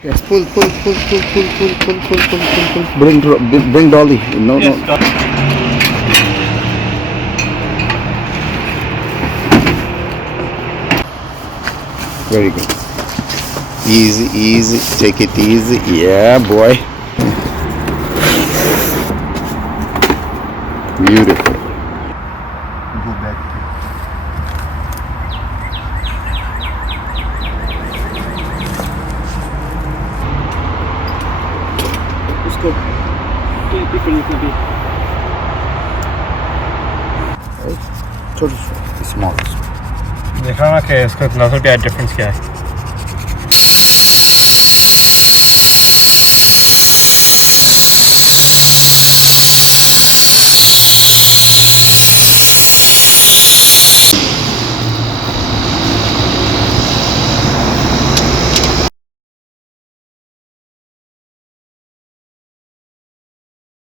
Yes, pull. Bring dolly. No, Yes, no. Very good. Easy. Take it easy. Yeah, boy. Beautiful. Go back. उसको people इतना भी छोटे small देखा ना कि इसका नजर पे डिफरेंस क्या है